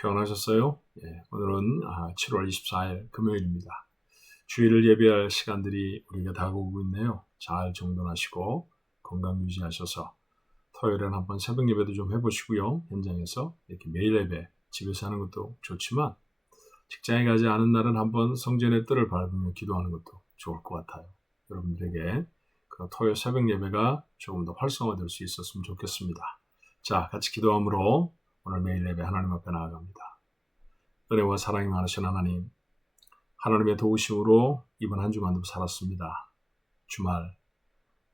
평안하셨어요? 오늘은 7월 24일 금요일입니다. 주일을 예배할 시간들이 우리가 다가오고 있네요. 잘 정돈하시고 건강 유지하셔서 토요일엔 한번 새벽 예배도 좀 해보시고요. 현장에서 이렇게 매일 예배, 집에서 하는 것도 좋지만 직장에 가지 않은 날은 한번 성전의 뜰을 밟으며 기도하는 것도 좋을 것 같아요. 여러분들에게 그 토요일 새벽 예배가 조금 더 활성화될 수 있었으면 좋겠습니다. 자, 같이 기도함으로 오늘 매일 예배 하나님 앞에 나아갑니다. 은혜와 사랑이 많으신 하나님, 하나님의 도우심으로 이번 한 주간도 살았습니다. 주말,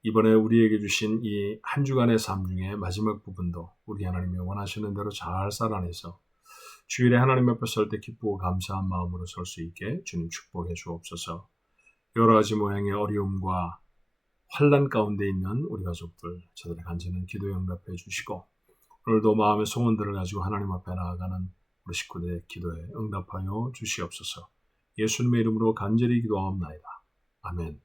이번에 우리에게 주신 이 한 주간의 삶 중에 마지막 부분도 우리 하나님이 원하시는 대로 잘 살아내서 주일에 하나님 앞에 설 때 기쁘고 감사한 마음으로 설 수 있게 주님 축복해 주옵소서. 여러 가지 모양의 어려움과 환난 가운데 있는 우리 가족들, 저들의 간절한 기도에 응답해 주시고 오늘도 마음의 소원들을 가지고 하나님 앞에 나아가는 우리 식구들의 기도에 응답하여 주시옵소서. 예수님의 이름으로 간절히 기도하옵나이다. 아멘.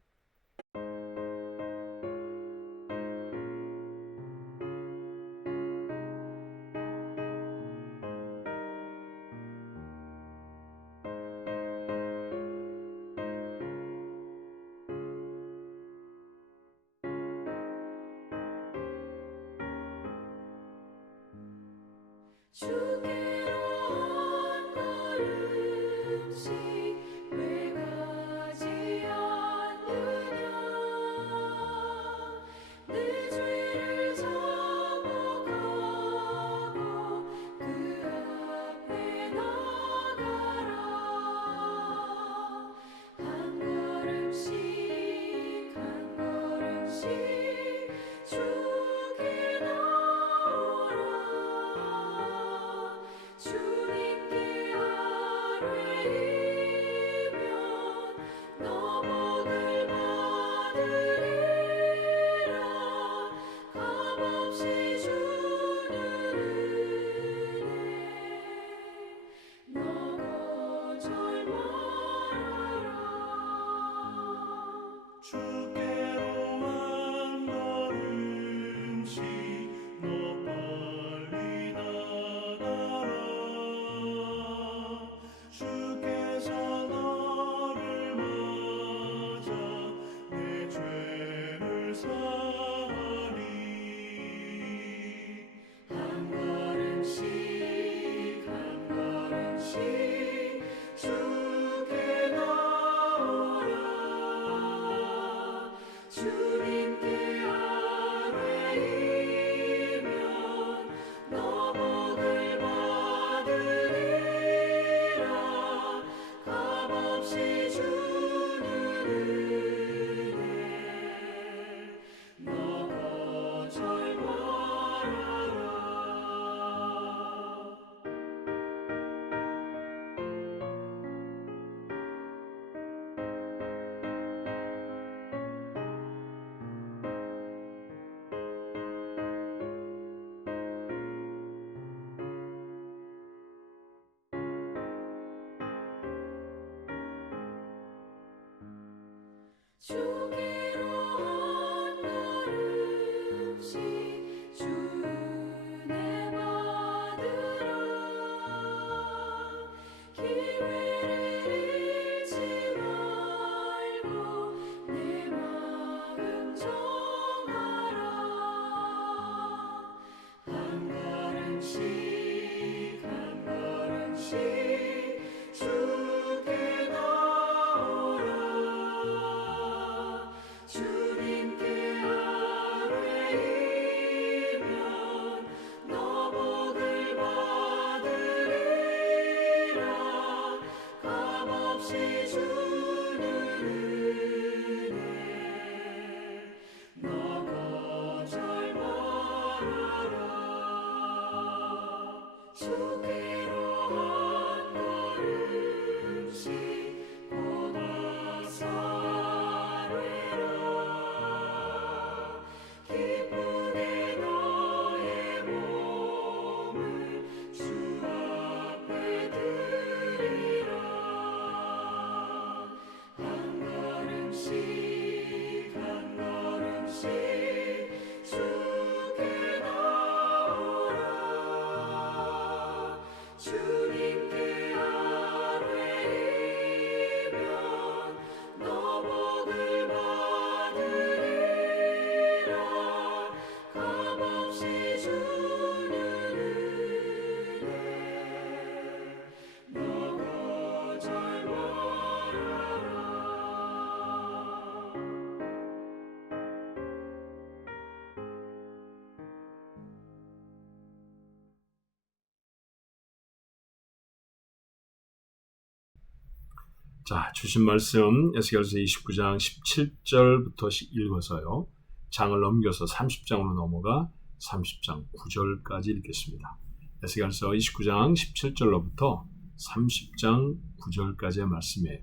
주께로 한 걸음씩 왜 가지 않느냐 내 죄를 자복하고 그 앞에 나가라 한 걸음씩 한 걸음씩 주께 나오라 주님께 아뢰이면 너 복을 받으리라 값없이 주는 은혜 너 거절 말아라 주께로 한 걸음씩 너 빨리 나가라 주께서 너를 맞아 내 죄를 사하리 한 걸음씩 한 걸음씩 주께 나오라 주님께 아뢰이면 너 복을 받으리라 값없이 주는 은혜 너 거절 말아라 주께로 한 걸음씩 주 은혜 받으라 기회를 잃지 말고 내 마음 정하라 한 걸음씩 한 걸음씩 주께 나오라 자, 주신 말씀 에스겔서 29장 17절부터 읽어서요. 장을 넘겨서 30장으로 넘어가 30장 9절까지 읽겠습니다. 에스겔서 29장 17절로부터 30장 9절까지의 말씀이에요.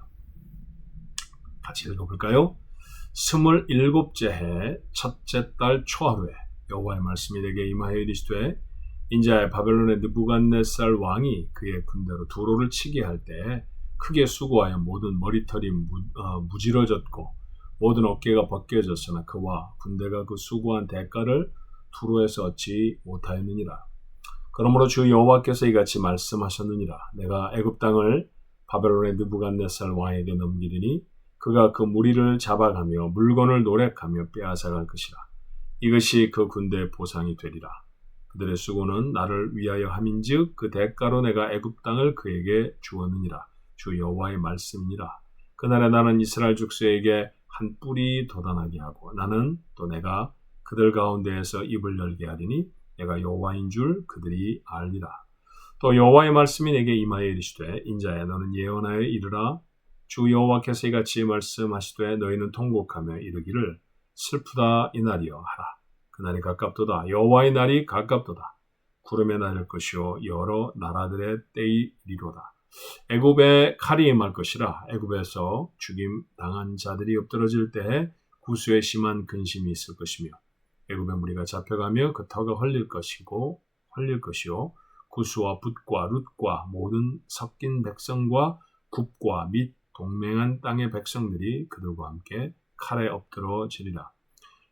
같이 읽어볼까요? 27째 해 첫째 달 초하루에 여호와의 말씀이 내게 임하여 이르시되 인자의 바벨론의 느부갓네살 왕이 그의 군대로 두로를 치게 할 때 크게 수고하여 모든 머리털이 무질어졌고 모든 어깨가 벗겨졌으나 그와 군대가 그 수고한 대가를 두로에서 얻지 못하였느니라. 그러므로 주 여호와께서 이같이 말씀하셨느니라. 내가 애굽 땅을 바벨론의 느부갓네살 왕에게 넘기리니 그가 그 무리를 잡아가며 물건을 노력하며 빼앗아갈 것이라. 이것이 그 군대의 보상이 되리라. 그들의 수고는 나를 위하여 함인즉 그 대가로 내가 애굽 땅을 그에게 주었느니라. 주 여호와의 말씀이니라. 그날에 나는 이스라엘 족속에게 한 뿔이 돋아나게 하고 나는 또 내가 그들 가운데에서 입을 열게 하리니 내가 여호와인 줄 그들이 알리라. 또 여호와의 말씀이 내게 임하여 이르시되 인자야 너는 예언하여 이르라. 주 여호와께서 이같이 말씀하시되 너희는 통곡하며 이르기를 슬프다 이날이여 하라. 그날이 가깝도다. 여호와의 날이 가깝도다. 구름에 나를 것이요 여러 나라들의 때이리로다. 애굽에 칼이 임할 것이라. 애굽에서 죽임 당한 자들이 엎드러질 때에 구수에 심한 근심이 있을 것이며 애굽의 무리가 잡혀가며 그 터가 헐릴 것이요 구수와 붓과 룻과 모든 섞인 백성과 굽과 및 동맹한 땅의 백성들이 그들과 함께 칼에 엎드러지리라.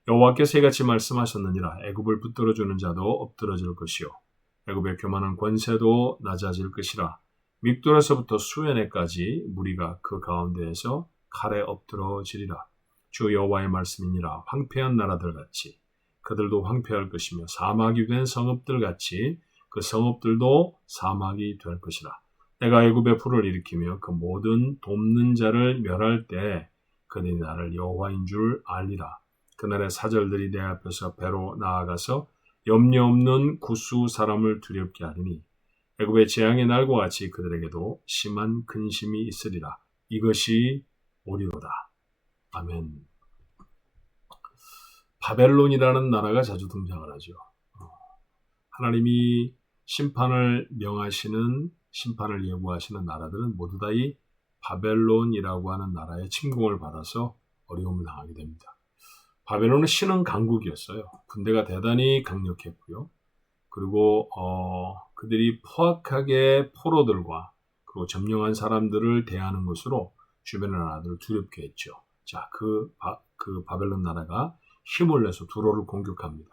여호와께서 이같이 말씀하셨느니라. 애굽을 붙들어주는 자도 엎드러질 것이요 애굽의 교만한 권세도 낮아질 것이라. 밉돌에서부터 수에네까지 무리가 그 가운데에서 칼에 엎드러지리라. 주 여호와의 말씀이니라. 황폐한 나라들 같이 그들도 황폐할 것이며 사막이 된 성읍들 같이 그 성읍들도 사막이 될 것이라. 내가 애굽의 불을 일으키며 그 모든 돕는 자를 멸할 때 그들이 나를 여호와인 줄 알리라. 그날의 사절들이 내 앞에서 배로 나아가서 염려 없는 구수 사람을 두렵게 하리니 애굽의 재앙의 날과 같이 그들에게도 심한 근심이 있으리라. 이것이 오리로다. 아멘. 바벨론이라는 나라가 자주 등장을 하죠. 하나님이 심판을 명하시는 심판을 예고하시는 나라들은 모두 다 이 바벨론이라고 하는 나라의 침공을 받아서 어려움을 당하게 됩니다. 바벨론은 신흥 강국이었어요. 군대가 대단히 강력했고요. 그리고 그들이 포악하게 포로들과 그리고 점령한 사람들을 대하는 것으로 주변의 나라들을 두렵게 했죠. 자, 그 바벨론 나라가 힘을 내서 두로를 공격합니다.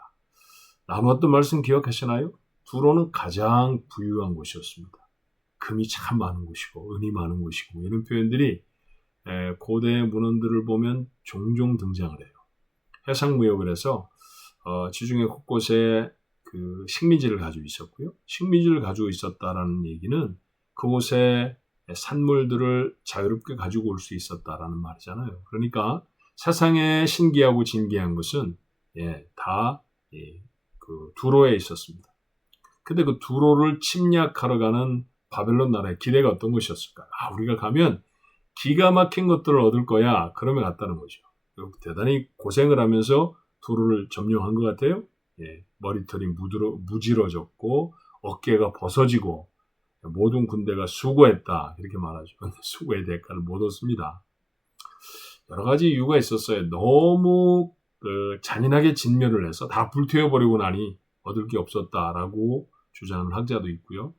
나눴던 말씀 기억하시나요? 두로는 가장 부유한 곳이었습니다. 금이 참 많은 곳이고 은이 많은 곳이고 이런 표현들이 고대 문헌들을 보면 종종 등장을 해요. 해상무역을 해서 지중해 곳곳에 그 식민지를 가지고 있었고요. 식민지를 가지고 있었다라는 얘기는 그곳에 산물들을 자유롭게 가지고 올 수 있었다라는 말이잖아요. 그러니까 세상에 신기하고 진기한 것은 다 그 두로에 있었습니다. 근데 그 두로를 침략하러 가는 바벨론 나라의 기대가 어떤 것이었을까요? 우리가 가면 기가 막힌 것들을 얻을 거야. 그러면 갔다는 거죠. 대단히 고생을 하면서 두로를 점령한 것 같아요. 머리털이 무질어졌고 어깨가 벗어지고 모든 군대가 수고했다. 이렇게 말하죠. 근데 수고의 대가를 못 얻습니다. 여러 가지 이유가 있었어요. 너무 잔인하게 진멸을 해서 다 불태워버리고 나니 얻을 게 없었다라고 주장하는 학자도 있고요.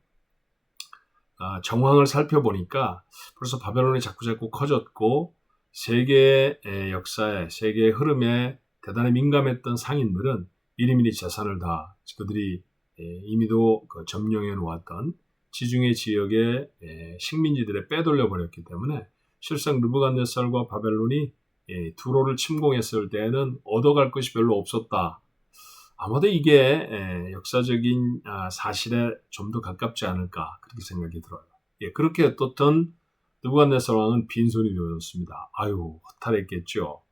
정황을 살펴보니까 벌써 바벨론이 자꾸자꾸 커졌고 세계의 역사에 세계의 흐름에 대단히 민감했던 상인들은 미리미리 재산을 다 그들이 이미도 점령해 놓았던 지중해 지역의 식민지들에 빼돌려 버렸기 때문에 실상 느부갓네살과 바벨론이 두로를 침공했을 때에는 얻어갈 것이 별로 없었다. 아마도 이게 역사적인 사실에 좀 더 가깝지 않을까 그렇게 생각이 들어요. 그렇게 어떻든 느부갓네살 왕은 빈손이 되었습니다. 허탈했겠죠.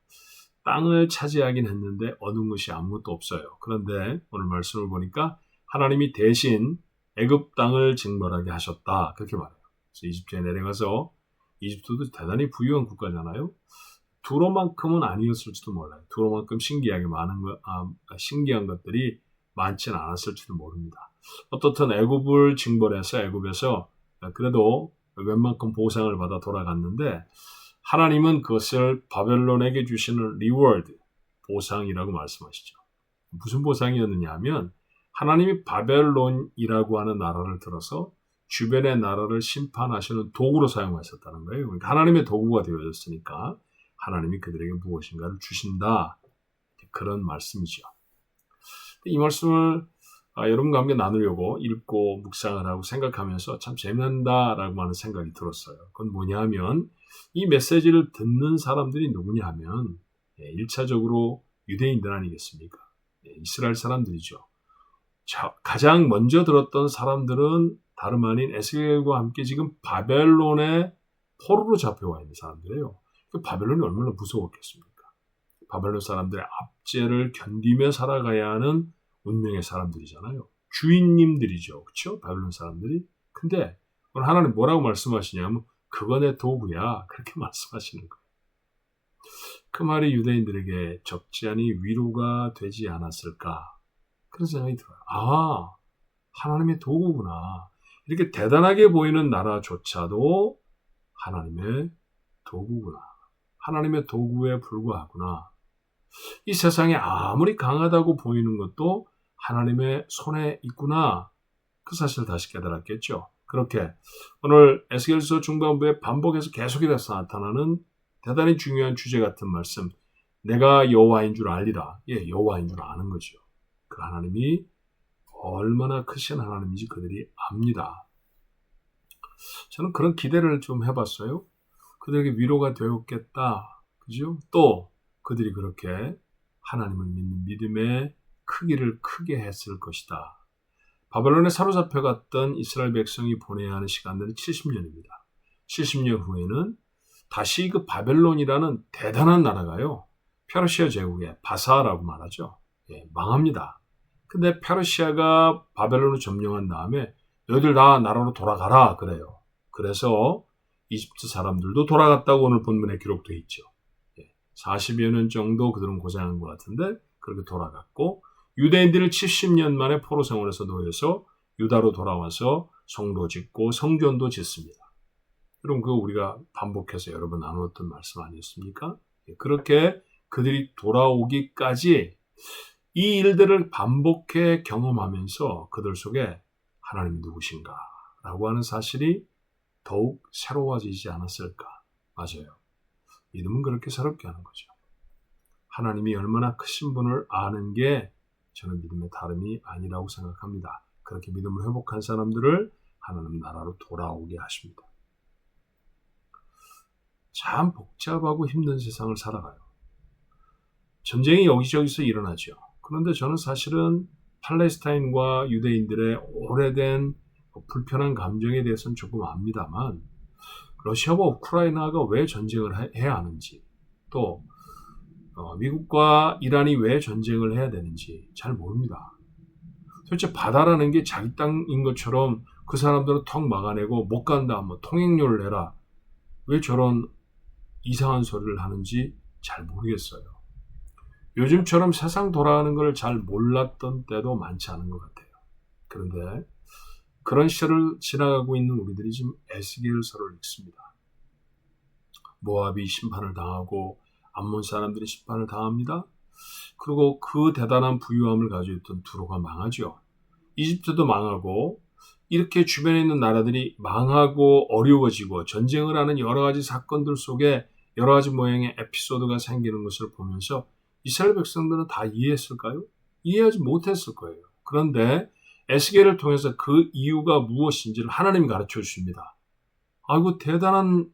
땅을 차지하긴 했는데 얻은 것이 아무것도 없어요. 그런데 오늘 말씀을 보니까 하나님이 대신 애굽 땅을 징벌하게 하셨다. 그렇게 말해요. 그래서 이집트에 내려가서 이집트도 대단히 부유한 국가잖아요. 두로만큼은 아니었을지도 몰라요. 두로만큼 신기한 것들이 많지는 않았을지도 모릅니다. 어떻든 애굽을 징벌해서 애굽에서 그래도 웬만큼 보상을 받아 돌아갔는데 하나님은 그것을 바벨론에게 주시는 리워드, 보상이라고 말씀하시죠. 무슨 보상이었느냐 하면 하나님이 바벨론이라고 하는 나라를 들어서 주변의 나라를 심판하시는 도구로 사용하셨다는 거예요. 그러니까 하나님의 도구가 되어졌으니까 하나님이 그들에게 무엇인가를 주신다. 그런 말씀이죠. 이 말씀을 여러분과 함께 나누려고 읽고 묵상을 하고 생각하면서 참 재미난다라고 하는 생각이 들었어요. 그건 뭐냐 하면 이 메시지를 듣는 사람들이 누구냐 하면 1차적으로 유대인들 아니겠습니까? 이스라엘 사람들이죠. 가장 먼저 들었던 사람들은 다름 아닌 에스겔과 함께 지금 바벨론의 포로로 잡혀와 있는 사람들이에요. 바벨론이 얼마나 무서웠겠습니까? 바벨론 사람들의 압제를 견디며 살아가야 하는 운명의 사람들이잖아요. 주인님들이죠. 그렇죠? 바벨론 사람들이. 근데 오늘 하나님 뭐라고 말씀하시냐면 그거 내 도구야. 그렇게 말씀하시는 거예요. 그 말이 유대인들에게 적지 않이 위로가 되지 않았을까? 그런 생각이 들어요. 아, 하나님의 도구구나. 이렇게 대단하게 보이는 나라조차도 하나님의 도구구나. 하나님의 도구에 불과하구나. 이 세상에 아무리 강하다고 보이는 것도 하나님의 손에 있구나. 그 사실을 다시 깨달았겠죠. 그렇게 오늘 에스겔서 중반부에 반복해서 계속해서 나타나는 대단히 중요한 주제 같은 말씀. 내가 여호와인 줄 알리라. 여호와인 줄 아는 거죠. 그 하나님이 얼마나 크신 하나님인지 그들이 압니다. 저는 그런 기대를 좀 해봤어요. 그들에게 위로가 되었겠다. 그죠? 또 그들이 그렇게 하나님을 믿는 믿음의 크기를 크게 했을 것이다. 바벨론에 사로잡혀갔던 이스라엘 백성이 보내야 하는 시간들은 70년입니다. 70년 후에는 다시 그 바벨론이라는 대단한 나라가요. 페르시아 제국의 바사라고 말하죠. 망합니다. 근데 페르시아가 바벨론을 점령한 다음에 너희들 다 나라로 돌아가라 그래요. 그래서 이집트 사람들도 돌아갔다고 오늘 본문에 기록되어 있죠. 40여 년 정도 그들은 고생한 것 같은데 그렇게 돌아갔고 유대인들을 70년 만에 포로 생활에서 놓여서 유다로 돌아와서 성도 짓고 성전도 짓습니다. 여러분 그거 우리가 반복해서 여러 번 나누었던 말씀 아니었습니까? 그렇게 그들이 돌아오기까지 이 일들을 반복해 경험하면서 그들 속에 하나님이 누구신가 라고 하는 사실이 더욱 새로워지지 않았을까? 맞아요. 믿음은 그렇게 새롭게 하는 거죠. 하나님이 얼마나 크신 분을 아는 게 저는 믿음의 다름이 아니라고 생각합니다. 그렇게 믿음을 회복한 사람들을 하나님 나라로 돌아오게 하십니다. 참 복잡하고 힘든 세상을 살아가요. 전쟁이 여기저기서 일어나죠. 그런데 저는 사실은 팔레스타인과 유대인들의 오래된 불편한 감정에 대해서는 조금 압니다만 러시아와 우크라이나가 왜 전쟁을 해야 하는지 또 미국과 이란이 왜 전쟁을 해야 되는지 잘 모릅니다. 도대체 바다라는 게 자기 땅인 것처럼 그 사람들은 턱 막아내고 못 간다, 통행료를 내라. 왜 저런 이상한 소리를 하는지 잘 모르겠어요. 요즘처럼 세상 돌아가는 걸 잘 몰랐던 때도 많지 않은 것 같아요. 그런데 그런 시절을 지나가고 있는 우리들이 지금 에스겔서를 읽습니다. 모압이 심판을 당하고 암몬 사람들이 심판을 당합니다. 그리고 그 대단한 부유함을 가지고 있던 두로가 망하죠. 이집트도 망하고 이렇게 주변에 있는 나라들이 망하고 어려워지고 전쟁을 하는 여러 가지 사건들 속에 여러 가지 모양의 에피소드가 생기는 것을 보면서 이스라엘 백성들은 다 이해했을까요? 이해하지 못했을 거예요. 그런데 에스겔을 통해서 그 이유가 무엇인지를 하나님이 가르쳐 주십니다. 아이고 대단한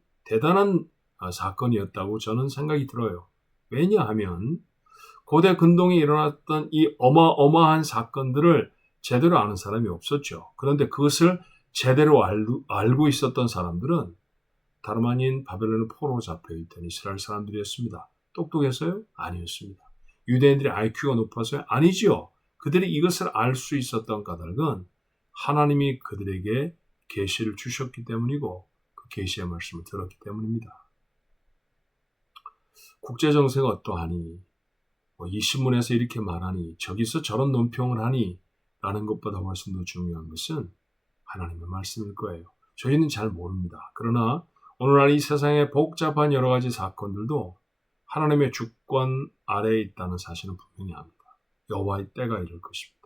사건이었다고 저는 생각이 들어요. 왜냐하면 고대 근동에 일어났던 이 어마어마한 사건들을 제대로 아는 사람이 없었죠. 그런데 그것을 제대로 알고 있었던 사람들은 다름 아닌 바벨론의 포로로 잡혀있던 이스라엘 사람들이었습니다. 똑똑했어요? 아니었습니다. 유대인들의 IQ가 높아서요? 아니죠. 그들이 이것을 알 수 있었던 까닭은 하나님이 그들에게 계시를 주셨기 때문이고 그 그 계시의 말씀을 들었기 때문입니다. 국제정세가 어떠하니, 이 신문에서 이렇게 말하니, 저기서 저런 논평을 하니 라는 것보다 훨씬 더 중요한 것은 하나님의 말씀일 거예요. 저희는 잘 모릅니다. 그러나 오늘날 이 세상의 복잡한 여러 가지 사건들도 하나님의 주권 아래에 있다는 사실은 분명히 합니다. 여호와의 때가 이를 것입니다.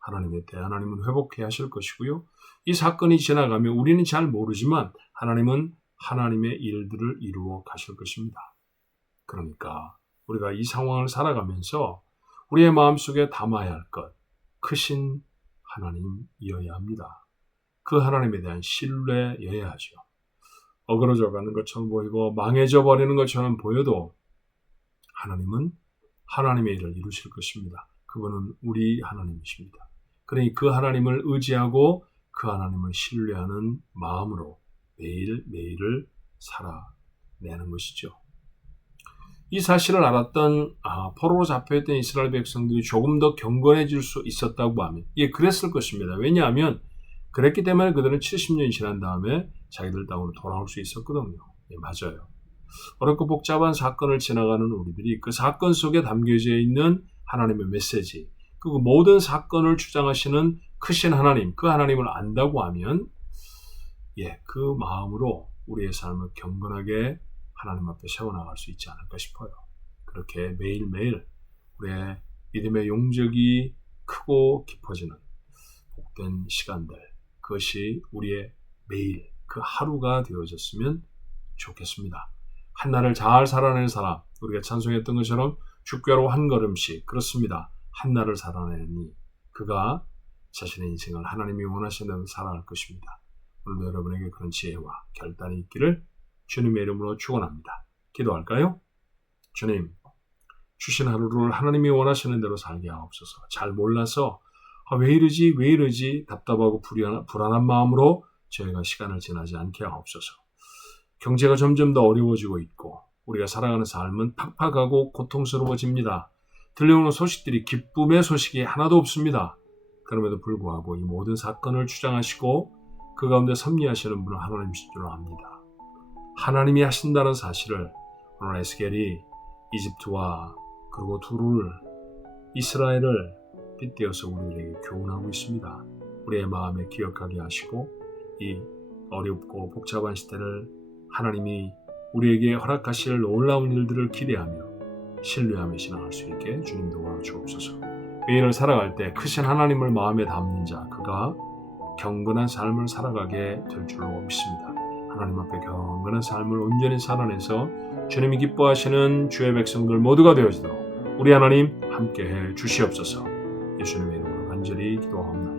하나님의 때, 하나님은 회복해야 하실 것이고요. 이 사건이 지나가면 우리는 잘 모르지만 하나님은 하나님의 일들을 이루어 가실 것입니다. 그러니까 우리가 이 상황을 살아가면서 우리의 마음속에 담아야 할 것, 크신 하나님이어야 합니다. 그 하나님에 대한 신뢰여야 하죠. 어그러져 가는 것처럼 보이고 망해져 버리는 것처럼 보여도 하나님은 하나님의 일을 이루실 것입니다. 그분은 우리 하나님이십니다. 그러니 그 하나님을 의지하고 그 하나님을 신뢰하는 마음으로 매일매일을 살아내는 것이죠. 이 사실을 알았던 포로로 잡혀있던 이스라엘 백성들이 조금 더 경건해질 수 있었다고 하면 그랬을 것입니다. 왜냐하면 그랬기 때문에 그들은 70년이 지난 다음에 자기들 땅으로 돌아올 수 있었거든요. 맞아요. 어렵고 복잡한 사건을 지나가는 우리들이 그 사건 속에 담겨져 있는 하나님의 메시지, 그 모든 사건을 주장하시는 크신 하나님, 그 하나님을 안다고 하면 그 마음으로 우리의 삶을 경건하게 하나님 앞에 세워나갈 수 있지 않을까 싶어요. 그렇게 매일매일 우리의 믿음의 용적이 크고 깊어지는 복된 시간들, 그것이 우리의 매일 그 하루가 되어졌으면 좋겠습니다. 한날을 잘 살아내는 사람, 우리가 찬송했던 것처럼 주께로 한 걸음씩, 그렇습니다. 한날을 살아내니 그가 자신의 인생을 하나님이 원하시는 대로 살아갈 것입니다. 오늘도 여러분에게 그런 지혜와 결단이 있기를 주님의 이름으로 축원합니다. 기도할까요? 주님, 주신 하루를 하나님이 원하시는 대로 살게 하옵소서. 잘 몰라서 왜 이러지 답답하고 불안한 마음으로 저희가 시간을 지나지 않게 하옵소서. 경제가 점점 더 어려워지고 있고 우리가 살아가는 삶은 팍팍하고 고통스러워집니다. 들려오는 소식들이 기쁨의 소식이 하나도 없습니다. 그럼에도 불구하고 이 모든 사건을 주장하시고 그 가운데 섭리하시는 분은 하나님이신 줄 압니다. 하나님이 하신다는 사실을 오늘 에스겔이 이집트와 그리고 두를 이스라엘을 빗대어서 우리들에게 교훈하고 있습니다. 우리의 마음에 기억하게 하시고 이 어렵고 복잡한 시대를 하나님이 우리에게 허락하실 놀라운 일들을 기대하며 신뢰하며 지나갈 수 있게 주님 도와주옵소서. 매일을 살아갈 때 크신 하나님을 마음에 담는 자, 그가 경건한 삶을 살아가게 될 줄로 믿습니다. 하나님 앞에 경건한 삶을 온전히 살아내서 주님이 기뻐하시는 주의 백성들 모두가 되어지도록 우리 하나님 함께해 주시옵소서. 예수님의 이름으로 간절히 기도하옵나이다.